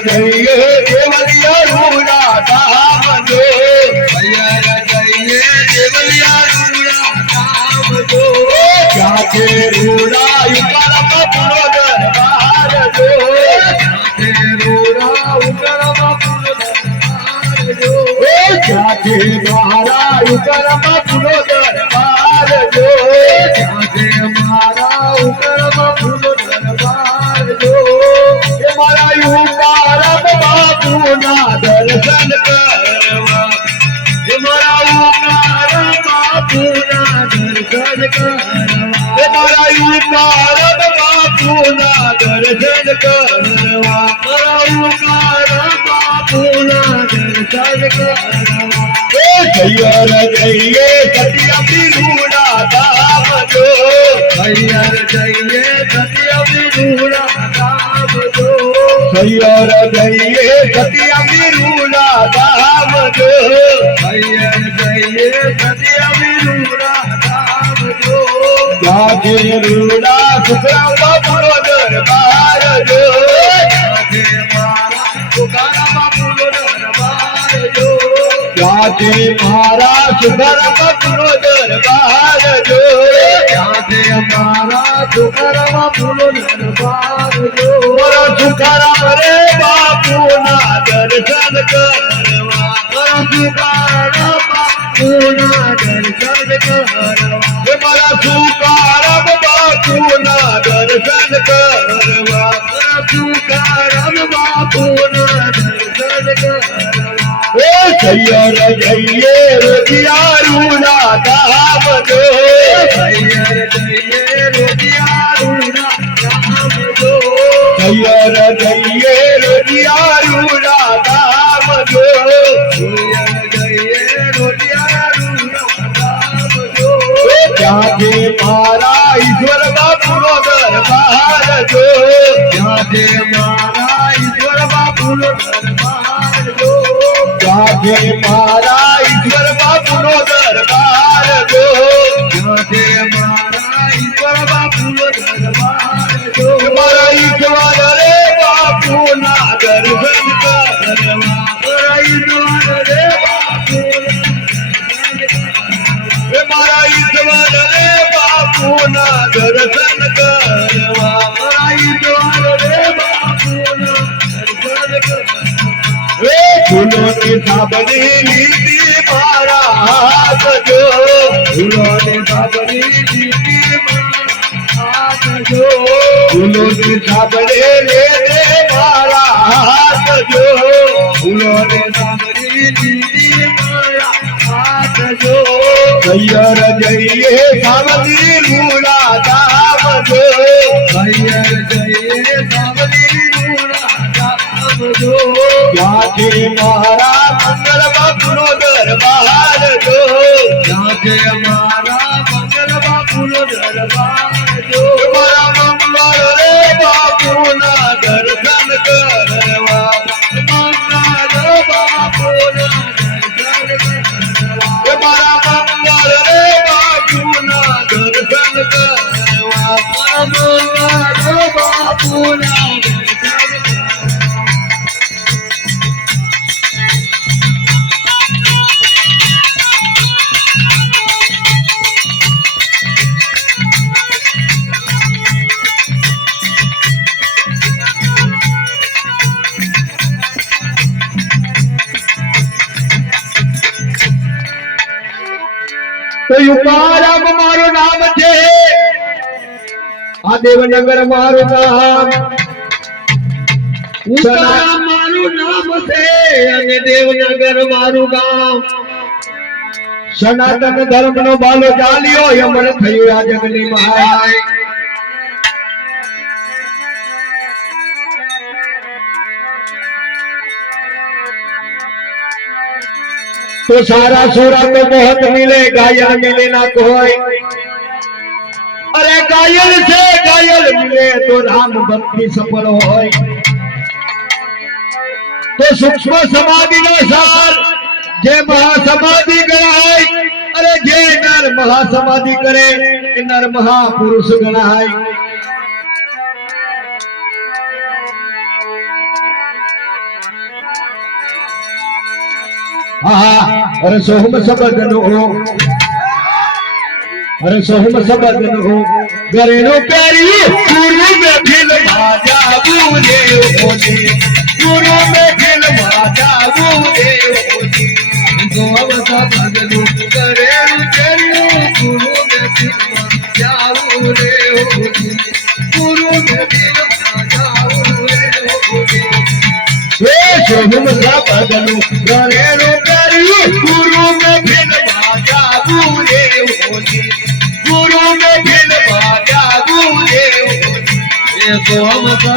જઈએ દેવલિયા રૂડા ધામ જો હૈયર જઈએ દેવલિયા રૂડા ધામ જો જાતે રૂડા યુકારા બાપુનો દરબાર જો તે રૂડા ઉગર બાપુનો દરબાર જો જાતે મારા યુકારા બાપુનો દર્શન કરવા બાપુના દર્શન કરવા બાપુના દર્શન કરવા. જય જઈએ સત્યમની રૂડા ધામ જો હૈયર જઈએ સત્યવી રૂડા ધામ જો સૈયર જઈએ સત્યમની રૂડા ધામ જો હૈયર જઈએ સત્યવી રૂડા ધામ જો જાતે રૂડા સુખરામ બાપુનો દરબાર જો. આજે મારા પુકારા બાપુનો દરબાર જો. જાતે મારા સુખરામ બાપુનો દરબાર જો. આજે મારા સુખરામ રે બાપુના દર્શન કરવા. મારા બાપુના દર્શન કરવા. એ સૈયર જઈએ રોજિયારુના કામ જો હૈયર જઈએ રોટિયારુના ધામ જો સૈયર જઈએ જઈએ રોટિયારુના ધામ જો ત્યાંથી મારા ઈશ્વર બાપુનો દરબાર જો. જાતે મારા ઈશ્વર બાપુનો દરબાર ત્યાંથી મારા ઈશ્વર બાપુનો દરબાર. સાબની લીધી મારા હાથ જો ફૂલોની સાબરી દીદી હાથ જો ફૂલોની સાબડે રે દે મારા હાથ જો ફૂલોની સાબરી દીદી મારા હાથ જો સૈયર જઈએ સાવતી રૂડા ધામ જો હૈયર જઈએ સાબરી રૂડા ધામ જો ત્યાંથી મારા મંગળ તો મારું નામ છે. આ દેવનગર મારું નામ. મારું નામ છે અને દેવનગર મારું ગામ સનાતન ધર્મ નો બાલો ચાલ્યો યમન થયું આ જગની મહાય तो सारा सूरा तो बहुत मिले गायल मिले ना कोई। अरे गायल से गायल मिले तो राम भक्ति सफल हो तो सूक्ष्म समाधि का सार जे महासमाधि कराए अरे जे नर महासमाधि करे नर महापुरुष गणा है हाँ अरे सोहम सबदन हो। अरे सोहम सबदन हो। गरेनो प्यारी गुरु में खिल भाजा गुरुदेव होजी गुरु में खिल भाजा गुरुदेव होजी सोहम सबदन गरेनो चरणो गुरु में खिल भाजा गुरुदेव होजी गुरु में खिल भाजा गुरुदेव होजी ए सोहम सबदन गरेनो ko amaka